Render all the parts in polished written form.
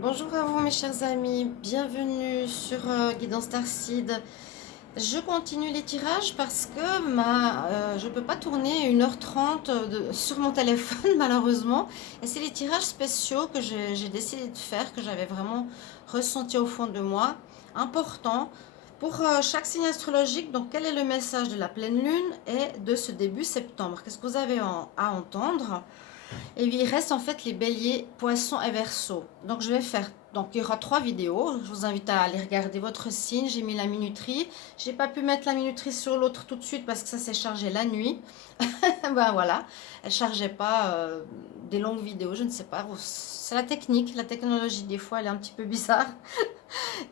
Bonjour à vous mes chers amis, bienvenue sur Guidance Starseed. Je continue les tirages parce que je ne peux pas tourner 1h30 sur mon téléphone malheureusement. Et c'est les tirages spéciaux que j'ai décidé de faire, que j'avais vraiment ressenti au fond de moi. Important pour chaque signe astrologique. Donc quel est le message de la pleine lune et de ce début septembre? Qu'est-ce que vous avez à entendre? Et il reste en fait les béliers, poissons et verseaux. Donc je vais faire, donc il y aura 3 vidéos. Je vous invite à aller regarder votre signe. J'ai mis la minuterie. J'ai pas pu mettre la minuterie sur l'autre tout de suite parce que ça s'est chargé la nuit. Ben voilà, elle chargeait pas des longues vidéos, je ne sais pas. C'est la technique, la technologie des fois elle est un petit peu bizarre.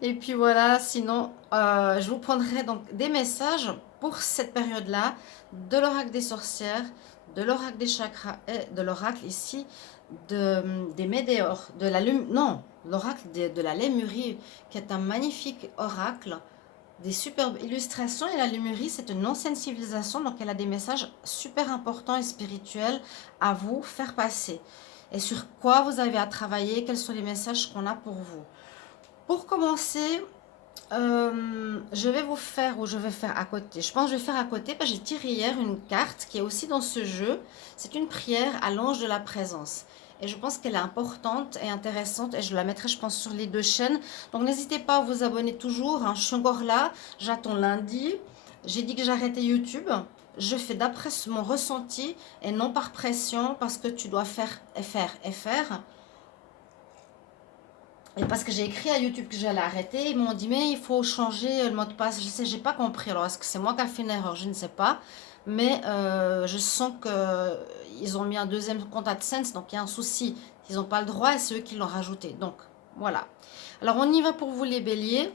Et puis voilà, sinon je vous prendrai donc des messages pour cette période-là de l'oracle des sorcières, de l'oracle des chakras et de l'oracle ici des météores, de la non, l'oracle de la Lémurie, qui est un magnifique oracle, des superbes illustrations. Et la Lémurie, c'est une ancienne civilisation, donc elle a des messages super importants et spirituels à vous faire passer. Et sur quoi vous avez à travailler, quels sont les messages qu'on a pour vous. Pour commencer, je vais vous faire, ou je vais faire à côté. Je pense que je vais faire à côté parce que j'ai tiré hier une carte qui est aussi dans ce jeu. C'est une prière à l'ange de la présence. Et je pense qu'elle est importante et intéressante et je la mettrai, je pense, sur les 2 chaînes. Donc n'hésitez pas à vous abonner toujours, hein. Je suis encore là, j'attends lundi. J'ai dit que j'arrêtais YouTube. Je fais d'après mon ressenti et non par pression parce que tu dois faire et faire et faire. Et parce que j'ai écrit à YouTube que j'allais arrêter, ils m'ont dit mais il faut changer le mot de passe. Je sais, j'ai pas compris. Alors est-ce que c'est moi qui ai fait une erreur? Je ne sais pas. Mais je sens que ils ont mis un deuxième compte AdSense, donc il y a un souci. Ils n'ont pas le droit et c'est eux qui l'ont rajouté. Donc voilà. Alors on y va pour vous les béliers.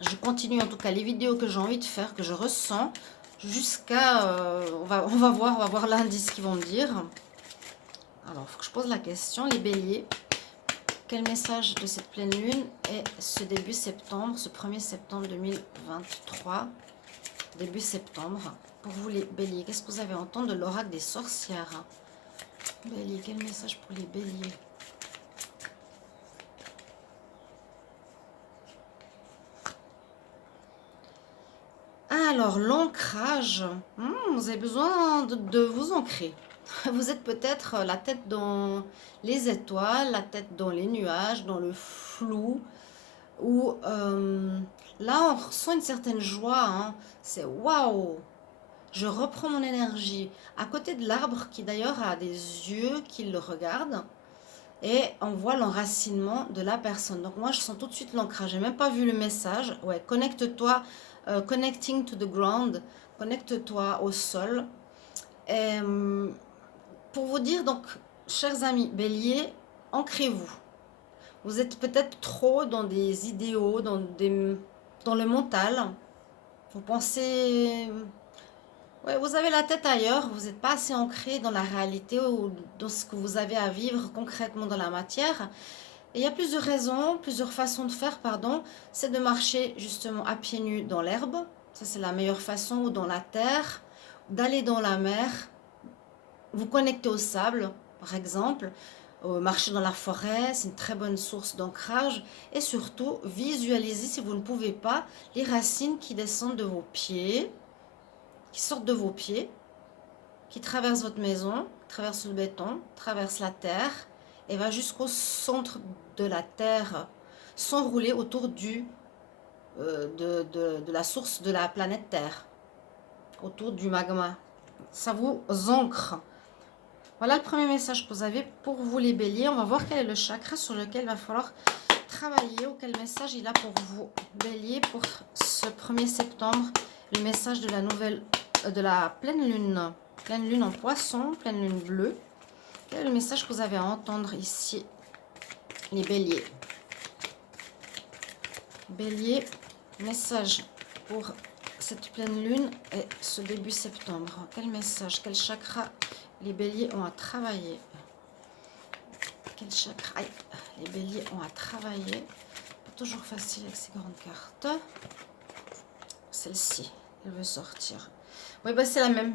Je continue en tout cas les vidéos que j'ai envie de faire, que je ressens, jusqu'à on va voir l'indice qu'ils vont me dire. Alors il faut que je pose la question, les béliers. Quel message de cette pleine lune est ce début septembre, ce 1er septembre 2023, début septembre, pour vous les béliers? Qu'est-ce que vous avez à entendre de l'oracle des sorcières? Bélier, quel message pour les béliers? Alors, l'ancrage, vous avez besoin de vous ancrer. Vous êtes peut-être la tête dans les étoiles, la tête dans les nuages, dans le flou, où là on ressent une certaine joie, hein. C'est waouh, je reprends mon énergie. À côté de l'arbre qui d'ailleurs a des yeux qui le regardent et on voit l'enracinement de la personne. Donc moi je sens tout de suite l'ancrage, j'ai même pas vu le message. Ouais, connecte-toi, connecting to the ground, connecte-toi au sol. Et, pour vous dire donc, chers amis béliers, ancrez-vous. Vous êtes peut-être trop dans des idéaux, dans le mental. Vous pensez... Ouais, vous avez la tête ailleurs, vous n'êtes pas assez ancré dans la réalité ou dans ce que vous avez à vivre concrètement dans la matière. Et il y a plusieurs raisons, plusieurs façons de faire, pardon. C'est de marcher justement à pieds nus dans l'herbe, ça c'est la meilleure façon, ou dans la terre, d'aller dans la mer, vous connecter au sable, par exemple, marcher dans la forêt, c'est une très bonne source d'ancrage. Et surtout, visualisez, si vous ne pouvez pas, les racines qui descendent de vos pieds, qui sortent de vos pieds, qui traversent votre maison, traversent le béton, traversent la terre, et va jusqu'au centre de la terre, s'enrouler autour de la source de la planète Terre, autour du magma. Ça vous ancre. Voilà le premier message que vous avez pour vous les béliers. On va voir quel est le chakra sur lequel il va falloir travailler, ou quel message il a pour vous bélier pour ce 1er septembre. Le message de la nouvelle, de la pleine lune en poisson, pleine lune bleue. Quel est le message que vous avez à entendre ici, les béliers? Bélier, message pour cette pleine lune et ce début septembre. Quel message, quel chakra les béliers ont à travailler? Quel chakra les béliers ont à travailler? Pas toujours facile avec ces grandes cartes. Celle-ci, elle veut sortir. Oui, bah c'est la même.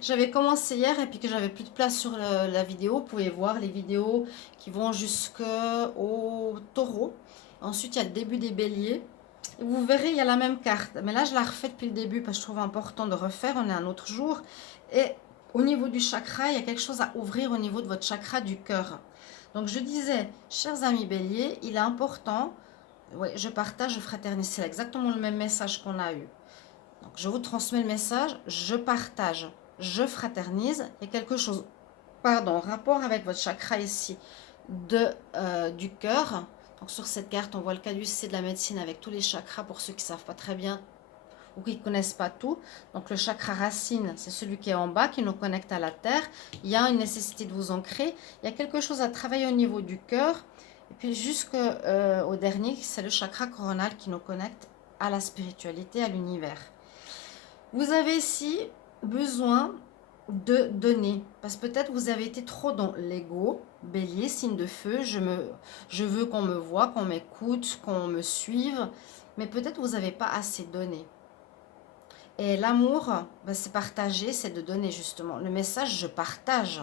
J'avais commencé hier et puis que j'avais plus de place sur la vidéo. Vous pouvez voir les vidéos qui vont jusqu'au taureau. Ensuite, il y a le début des béliers. Et vous verrez, il y a la même carte. Mais là, je la refais depuis le début parce que je trouve important de refaire. On est un autre jour. Et au niveau du chakra, il y a quelque chose à ouvrir au niveau de votre chakra du cœur. Donc, je disais, chers amis béliers, il est important. Oui, je partage, je fraternise. C'est exactement le même message qu'on a eu. Donc, je vous transmets le message, je partage, je fraternise. Il y a quelque chose, pardon, en rapport avec votre chakra ici du cœur. Donc, sur cette carte, on voit le caducée de la médecine avec tous les chakras pour ceux qui ne savent pas très bien ou qui ne connaissent pas tout. Donc, le chakra racine, c'est celui qui est en bas, qui nous connecte à la terre. Il y a une nécessité de vous ancrer. Il y a quelque chose à travailler au niveau du cœur. Et puis, jusqu'au dernier, c'est le chakra coronal qui nous connecte à la spiritualité, à l'univers. Vous avez ici besoin de donner, parce que peut-être vous avez été trop dans l'ego, bélier, signe de feu, je veux qu'on me voit, qu'on m'écoute, qu'on me suive, mais peut-être vous n'avez pas assez donné. Et l'amour, ben c'est partager, c'est de donner justement. Le message, je partage,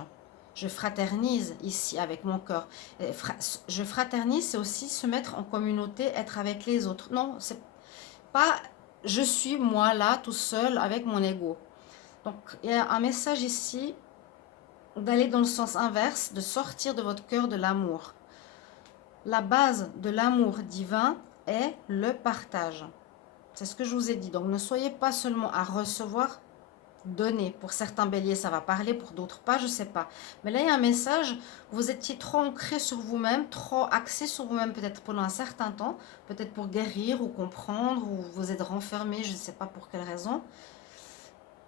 je fraternise ici avec mon cœur. Je fraternise, c'est aussi se mettre en communauté, être avec les autres. Non, c'est pas je suis moi là tout seul avec mon ego. Donc il y a un message ici d'aller dans le sens inverse, de sortir de votre cœur de l'amour. La base de l'amour divin est le partage. C'est ce que je vous ai dit. Donc ne soyez pas seulement à recevoir, donner. Pour certains béliers, ça va parler, pour d'autres pas, je ne sais pas. Mais là, il y a un message, vous étiez trop ancré sur vous-même, trop axé sur vous-même peut-être pendant un certain temps, peut-être pour guérir ou comprendre, ou vous êtes renfermé, je ne sais pas pour quelle raison.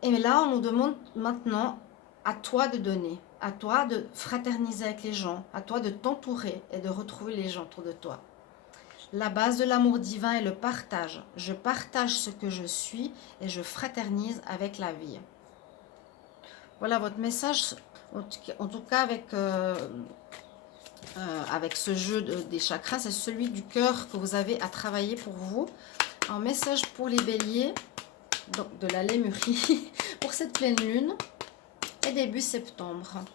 Et là, on nous demande maintenant à toi de donner, à toi de fraterniser avec les gens, à toi de t'entourer et de retrouver les gens autour de toi. La base de l'amour divin est le partage. Je partage ce que je suis et je fraternise avec la vie. Voilà votre message, en tout cas avec ce jeu des chakras, c'est celui du cœur que vous avez à travailler pour vous. Un message pour les béliers, donc de la lémurie, pour cette pleine lune et début septembre.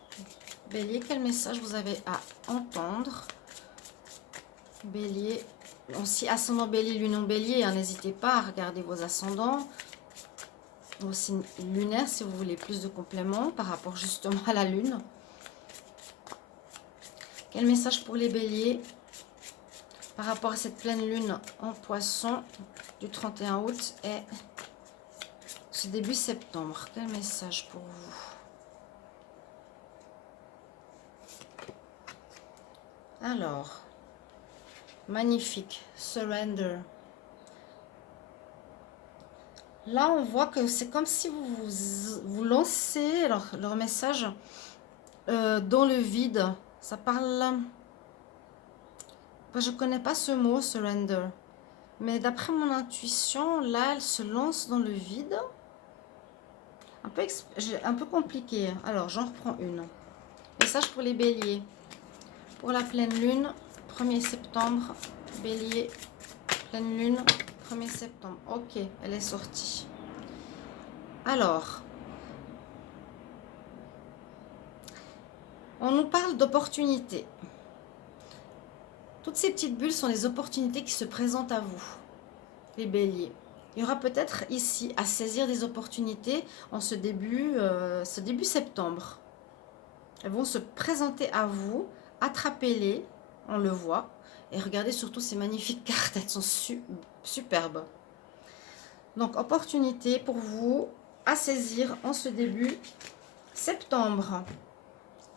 Bélier, quel message vous avez à entendre? Bélier, aussi ascendant bélier, lune en bélier, hein, n'hésitez pas à regarder vos ascendants. Aussi lunaire si vous voulez plus de compléments par rapport justement à la lune. Quel message pour les béliers par rapport à cette pleine lune en poisson du 31 août et ce début septembre? Quel message pour vous? Alors, magnifique, surrender. Là, on voit que c'est comme si vous lancez leur message dans le vide. Ça parle... Je ne connais pas ce mot, surrender. Mais d'après mon intuition, là, elle se lance dans le vide. Un peu compliqué. Alors, j'en reprends une. Message pour les béliers. Pour la pleine lune, 1er septembre. Bélier, pleine lune, 1er septembre. Ok, elle est sortie. Alors, on nous parle d'opportunités. Toutes ces petites bulles sont les opportunités qui se présentent à vous, les béliers. Il y aura peut-être ici à saisir des opportunités en ce début septembre. Elles vont se présenter à vous, attrapez-les, on le voit. Et regardez surtout ces magnifiques cartes, elles sont superbes. Donc, opportunité pour vous à saisir en ce début septembre.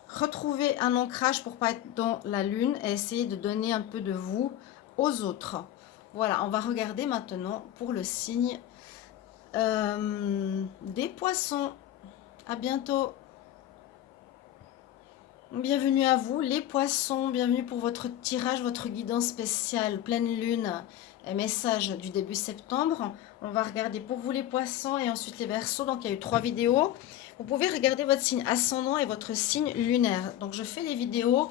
Retrouvez un ancrage pour ne pas être dans la lune et essayer de donner un peu de vous aux autres. Voilà, on va regarder maintenant pour le signe des poissons. À bientôt. Bienvenue à vous les poissons, bienvenue pour votre tirage, votre guidance spéciale, pleine lune et message du début septembre. On va regarder pour vous les poissons et ensuite les Verseaux, donc il y a eu 3 vidéos. Vous pouvez regarder votre signe ascendant et votre signe lunaire. Donc je fais les vidéos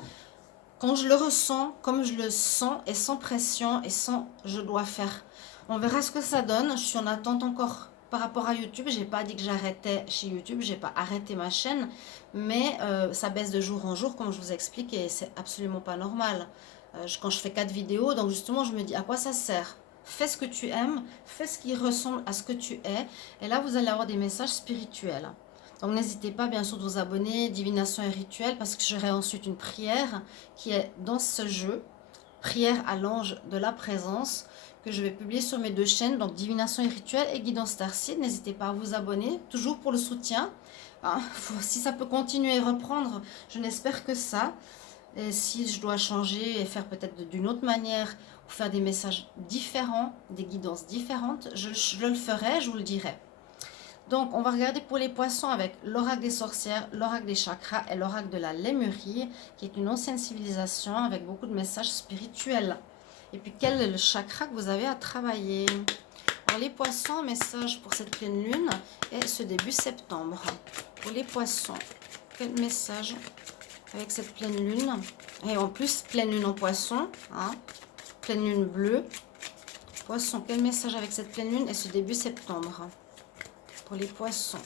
quand je le ressens, comme je le sens et sans pression et sans je dois faire. On verra ce que ça donne, je suis en attente encore par rapport à YouTube, j'ai pas dit que j'arrêtais chez YouTube, j'ai pas arrêté ma chaîne, mais ça baisse de jour en jour, comme je vous explique, et c'est absolument pas normal. Quand je fais 4 vidéos, donc justement, je me dis à quoi ça sert? Fais ce que tu aimes, fais ce qui ressemble à ce que tu es, et là, vous allez avoir des messages spirituels. Donc n'hésitez pas bien sûr de vous abonner, divination et rituel, parce que j'aurai ensuite une prière qui est dans ce jeu, prière à l'ange de la présence, que je vais publier sur mes 2 chaînes, donc divination et rituel et guidance Starseed. N'hésitez pas à vous abonner, toujours pour le soutien. Hein, si ça peut continuer et reprendre, je n'espère que ça. Et si je dois changer et faire peut-être d'une autre manière, ou faire des messages différents, des guidances différentes, je le ferai, je vous le dirai. Donc, on va regarder pour les poissons avec l'oracle des sorcières, l'oracle des chakras et l'oracle de la Lémurie, qui est une ancienne civilisation avec beaucoup de messages spirituels. Et puis, quel est le chakra que vous avez à travailler? Alors, les poissons, message pour cette pleine lune et ce début septembre. Pour les poissons, quel message avec cette pleine lune? Et en plus, pleine lune en poisson, hein, pleine lune bleue. Poisson, quel message avec cette pleine lune et ce début septembre? Pour les poissons,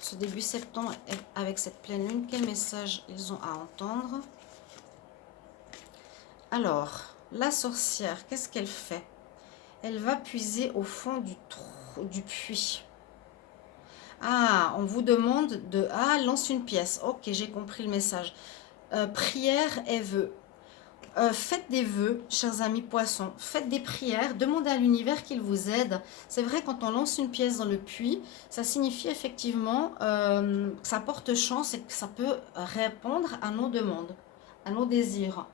ce début septembre avec cette pleine lune, quel message ils ont à entendre? Alors, la sorcière, qu'est-ce qu'elle fait? Elle va puiser au fond du puits. Ah, on vous demande de... Ah, elle lance une pièce. Ok, j'ai compris le message. Prière et vœux. Faites des vœux, chers amis poissons, faites des prières, demandez à l'univers qu'il vous aide. C'est vrai, quand on lance une pièce dans le puits, ça signifie effectivement que ça porte chance et que ça peut répondre à nos demandes, à nos désirs,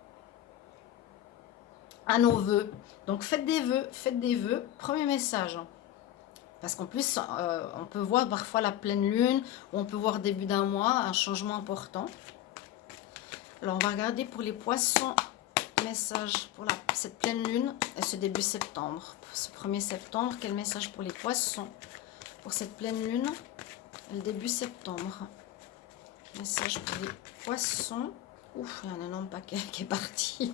à nos vœux. Donc faites des vœux, premier message. Parce qu'en plus, on peut voir parfois la pleine lune, ou on peut voir début d'un mois, un changement important. Alors on va regarder pour les poissons. Message pour cette pleine lune et ce début septembre. Pour ce 1er septembre, quel message pour les poissons? Pour cette pleine lune et le début septembre. Message pour les poissons. Ouf, il y a un énorme paquet qui est parti.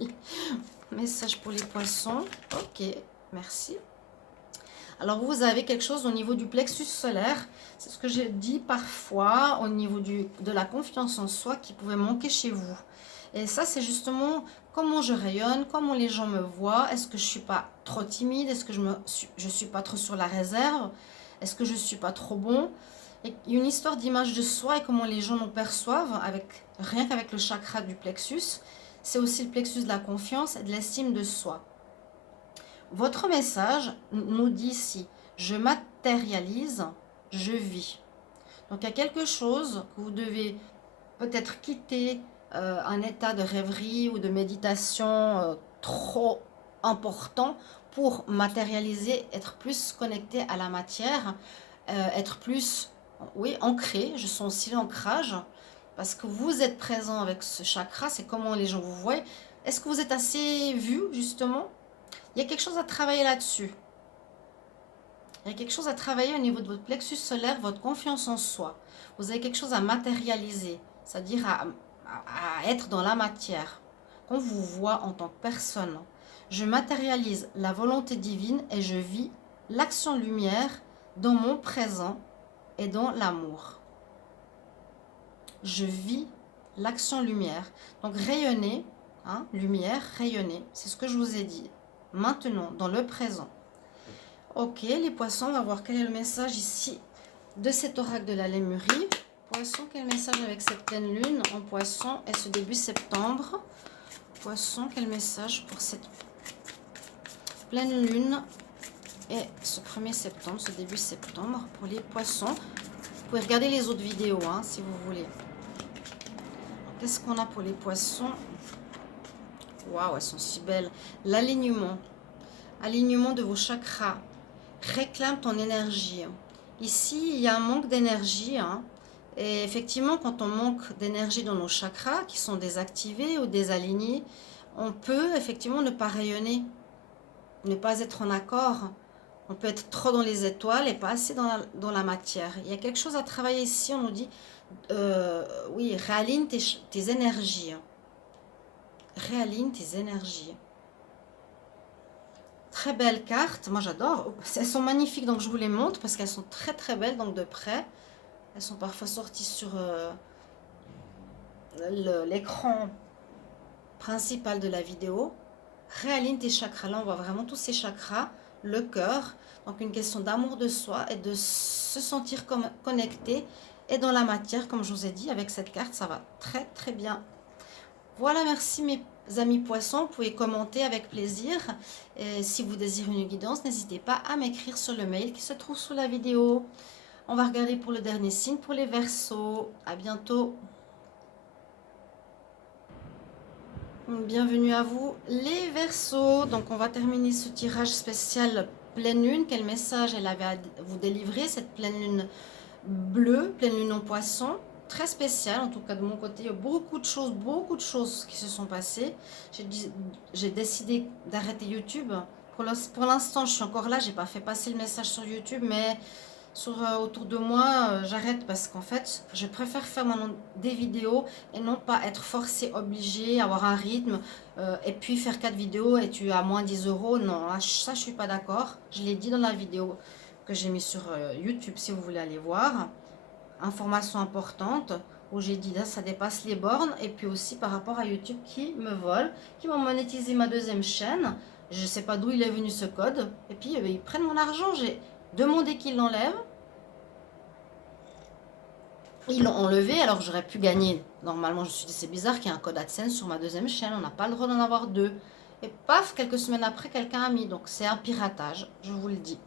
Message pour les poissons. Ok, merci. Alors vous avez quelque chose au niveau du plexus solaire. C'est ce que j'ai dit parfois au niveau de la confiance en soi qui pouvait manquer chez vous. Et ça, c'est justement comment je rayonne, comment les gens me voient. Est-ce que je ne suis pas trop timide? Est-ce que je ne suis pas trop sur la réserve? Est-ce que je ne suis pas trop bon? Et il y a une histoire d'image de soi et comment les gens nous perçoivent, rien qu'avec le chakra du plexus. C'est aussi le plexus de la confiance et de l'estime de soi. Votre message nous dit ici, je matérialise, je vis. Donc il y a quelque chose que vous devez peut-être quitter, un état de rêverie ou de méditation trop important pour matérialiser, être plus connecté à la matière, être plus, oui, ancré. Je sens aussi l'ancrage parce que vous êtes présent avec ce chakra, c'est comment les gens vous voient. Est-ce que vous êtes assez vu justement? Il y a quelque chose à travailler là-dessus. Il y a quelque chose à travailler au niveau de votre plexus solaire, votre confiance en soi. Vous avez quelque chose à matérialiser, c'est-à-dire à être dans la matière, qu'on vous voit en tant que personne. Je matérialise la volonté divine et je vis l'action lumière dans mon présent et dans l'amour. Je vis l'action lumière. Donc rayonner, hein, lumière, rayonner, c'est ce que je vous ai dit. Maintenant, dans le présent. Ok, les poissons, on va voir quel est le message ici de cet oracle de la Lémurie. Poisson, quel message avec cette pleine lune en poisson et ce début septembre? Poisson, quel message pour cette pleine lune et ce 1er septembre, ce début septembre pour les poissons? Vous pouvez regarder les autres vidéos hein, si vous voulez. Qu'est-ce qu'on a pour les poissons? Waouh, elles sont si belles. L'alignement. Alignement de vos chakras. Réclame ton énergie. Ici, il y a un manque d'énergie. Hein, et effectivement, quand on manque d'énergie dans nos chakras, qui sont désactivés ou désalignés, on peut effectivement ne pas rayonner, ne pas être en accord. On peut être trop dans les étoiles et pas assez dans la matière. Il y a quelque chose à travailler ici. On nous dit, oui, réaligne tes énergies. Réaligne tes énergies. très belles cartes. Moi, j'adore. Elles sont magnifiques, donc je vous les montre parce qu'elles sont très très belles, donc de près. Elles sont parfois sorties sur l'écran principal de la vidéo. Réaligne tes chakras. Là, on voit vraiment tous ces chakras, le cœur. Donc, une question d'amour de soi et de se sentir comme connecté. Et dans la matière, comme je vous ai dit, avec cette carte, ça va très très bien. Voilà, merci mes amis poissons. Vous pouvez commenter avec plaisir. Et si vous désirez une guidance, n'hésitez pas à m'écrire sur le mail qui se trouve sous la vidéo. On va regarder pour le dernier signe, pour les Verseaux. À bientôt. Bienvenue à vous les Verseaux. Donc on va terminer ce tirage spécial pleine lune. Quel message elle avait à vous délivrer, cette pleine lune bleue, pleine lune en poisson? Très spécial, en tout cas de mon côté. Il y a beaucoup de choses qui se sont passées. J'ai décidé d'arrêter YouTube. Pour l'instant, je suis encore là. J'ai pas fait passer le message sur YouTube, mais autour de moi, j'arrête parce qu'en fait, je préfère faire des vidéos et non pas être forcée, obligée, avoir un rythme et puis faire 4 vidéos et tu as moins 10 euros. Non, ça, je suis pas d'accord. Je l'ai dit dans la vidéo que j'ai mis sur YouTube, si vous voulez aller voir. Information importante où j'ai dit là, ça dépasse les bornes. Et puis aussi par rapport à YouTube qui me vole, qui m'ont monétisé ma deuxième chaîne. Je sais pas d'où il est venu ce code. Et puis ils prennent mon argent. J'ai demandé qu'ils l'enlèvent. Ils l'ont enlevé, alors j'aurais pu gagner. Normalement, je me suis dit, c'est bizarre qu'il y ait un code AdSense sur ma deuxième chaîne. On n'a pas le droit d'en avoir deux. Et paf, quelques semaines après, quelqu'un a mis. Donc, c'est un piratage, je vous le dis.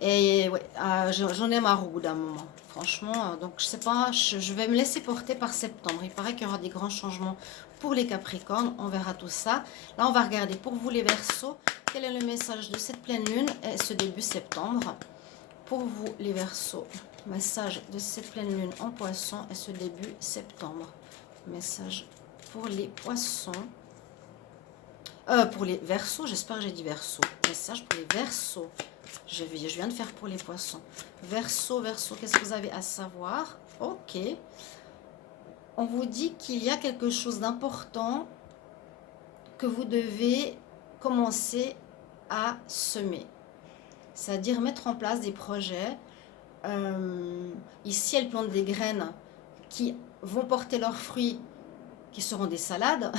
Et ouais, j'en ai marre au bout d'un moment. Franchement, donc je sais pas, je vais me laisser porter par septembre. Il paraît qu'il y aura des grands changements pour les Capricornes. On verra tout ça. Là, on va regarder pour vous les Verseaux. Quel est le message de cette pleine lune et ce début septembre? Pour vous les Verseaux. Message de cette pleine lune en poisson et ce début septembre. Message pour les poissons. Pour les Verseaux, j'espère que j'ai dit Verseaux. Message pour les Verseaux. Je viens de faire pour les poissons. Verseaux, qu'est-ce que vous avez à savoir? Ok. On vous dit qu'il y a quelque chose d'important que vous devez commencer à semer. C'est-à-dire mettre en place des projets. Ici, elle plante des graines qui vont porter leurs fruits, qui seront des salades.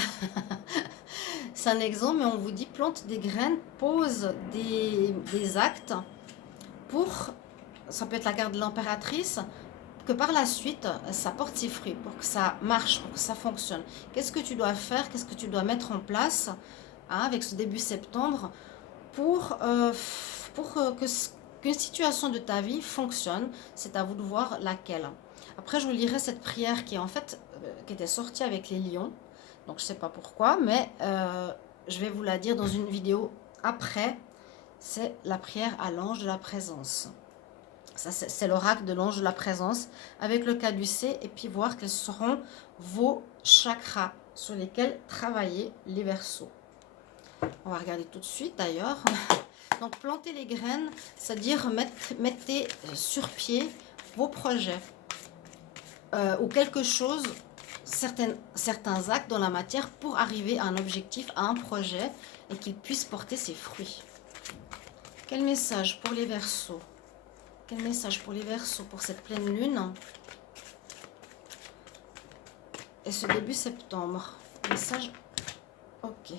C'est un exemple, mais on vous dit plante des graines, pose des actes pour, ça peut être la carte de l'impératrice, que par la suite, ça porte ses fruits, pour que ça marche, pour que ça fonctionne. Qu'est-ce que tu dois faire, qu'est-ce que tu dois mettre en place avec ce début septembre pour qu'une situation de ta vie fonctionne? C'est à vous de voir laquelle. Après, je vous lirai cette prière qui est en fait qui était sortie avec les lions. Donc, je ne sais pas pourquoi, mais je vais vous la dire dans une vidéo après. C'est la prière à l'ange de la présence. Ça, c'est l'oracle de l'ange de la présence avec le caducée et puis voir quels seront vos chakras sur lesquels travailler les Verseaux. On va regarder tout de suite d'ailleurs. Donc, planter les graines, c'est-à-dire mettez sur pied vos projets ou quelque chose, certains actes dans la matière pour arriver à un objectif, à un projet et qu'il puisse porter ses fruits. Quel message pour les Verseaux? Quel message pour les Verseaux pour cette pleine lune et ce début septembre? Message. Ok.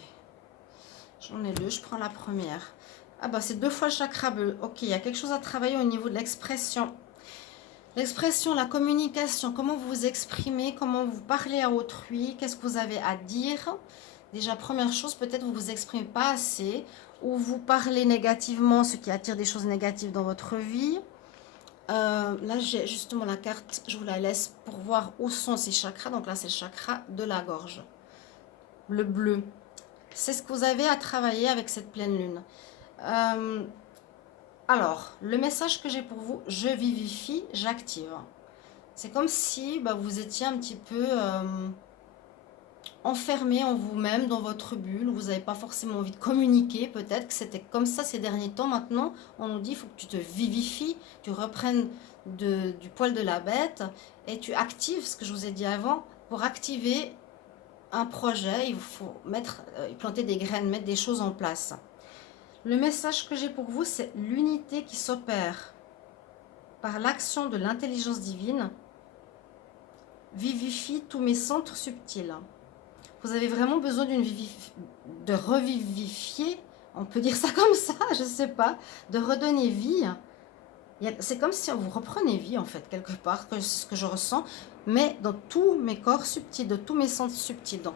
J'en ai deux, je prends la première. Ah bah c'est 2 fois le chakra bleu. Ok, il y a quelque chose à travailler au niveau de l'expression. L'expression, la communication, comment vous vous exprimez, comment vous parlez à autrui, qu'est-ce que vous avez à dire. Déjà, première chose, peut-être vous vous exprimez pas assez ou vous parlez négativement, ce qui attire des choses négatives dans votre vie. Là, j'ai justement la carte, je vous la laisse pour voir où sont ces chakras. Donc là, c'est le chakra de la gorge. Le bleu. C'est ce que vous avez à travailler avec cette pleine lune. Alors, le message que j'ai pour vous, je vivifie, j'active. C'est comme si vous étiez un petit peu enfermé en vous-même, dans votre bulle. Vous n'avez pas forcément envie de communiquer. Peut-être que c'était comme ça ces derniers temps. Maintenant, on nous dit, il faut que tu te vivifies, tu reprennes du poil de la bête et tu actives ce que je vous ai dit avant. Pour activer un projet, il faut planter des graines, mettre des choses en place. Le message que j'ai pour vous, c'est l'unité qui s'opère par l'action de l'intelligence divine vivifie tous mes centres subtils. Vous avez vraiment besoin de revivifier, on peut dire ça comme ça, je ne sais pas, de redonner vie. C'est comme si vous reprenez vie, en fait, quelque part, que c'est ce que je ressens, mais dans tous mes corps subtils, de tous mes centres subtils. Donc,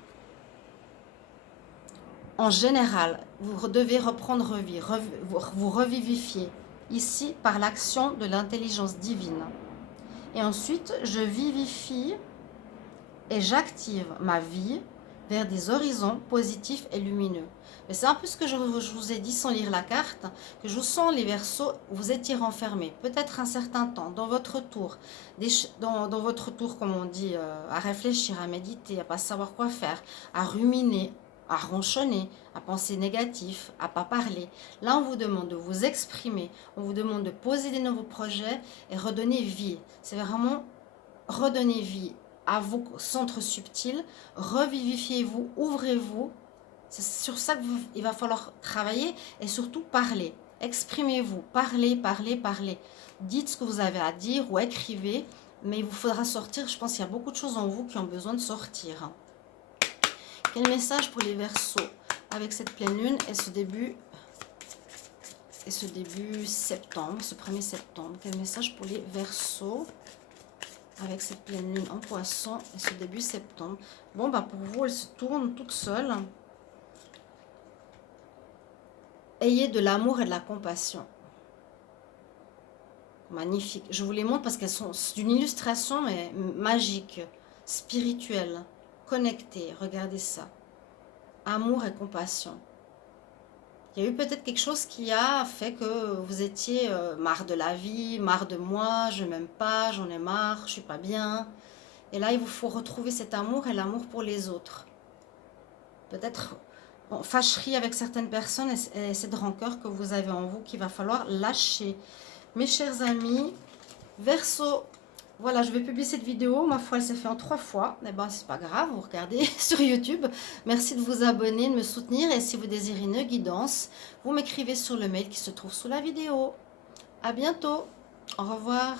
en général, vous devez reprendre vie, vous revivifier, ici, par l'action de l'intelligence divine. Et ensuite, je vivifie et j'active ma vie vers des horizons positifs et lumineux. Mais c'est un peu ce que je vous ai dit sans lire la carte, que je vous sens les Verseaux, vous étiez renfermés, peut-être un certain temps, dans votre tour, dans votre tour, comme on dit, à réfléchir, à méditer, à pas savoir quoi faire, à ruminer, à ronchonner, à penser négatif, à pas parler. Là, on vous demande de vous exprimer, on vous demande de poser des nouveaux projets et redonner vie. C'est vraiment redonner vie à vos centres subtils, revivifiez-vous, ouvrez-vous. C'est sur ça qu'il va falloir travailler et surtout parler. Exprimez-vous, parlez, parlez, parlez. Dites ce que vous avez à dire ou écrivez, mais il vous faudra sortir. Je pense qu'il y a beaucoup de choses en vous qui ont besoin de sortir. Quel message pour les Verseaux avec cette pleine lune et ce début septembre, ce 1er septembre? Quel message pour les Verseaux avec cette pleine lune en poisson et ce début septembre? Bon, bah pour vous, elle se tourne toute seule. Ayez de l'amour et de la compassion. Magnifique. Je vous les montre parce qu'elles sont d'une illustration, mais magique, spirituelle, connectée. Regardez ça. Amour et compassion. Il y a eu peut-être quelque chose qui a fait que vous étiez marre de la vie, marre de moi, je m'aime pas, j'en ai marre, je suis pas bien. Et là, il vous faut retrouver cet amour et l'amour pour les autres. Peut-être fâcherie avec certaines personnes et cette rancœur que vous avez en vous qu'il va falloir lâcher. Mes chers amis, Verseau, voilà, je vais publier cette vidéo. Ma foi, elle s'est faite en 3 fois. Mais bon, c'est pas grave, vous regardez sur YouTube. Merci de vous abonner, de me soutenir. Et si vous désirez une guidance, vous m'écrivez sur le mail qui se trouve sous la vidéo. À bientôt. Au revoir.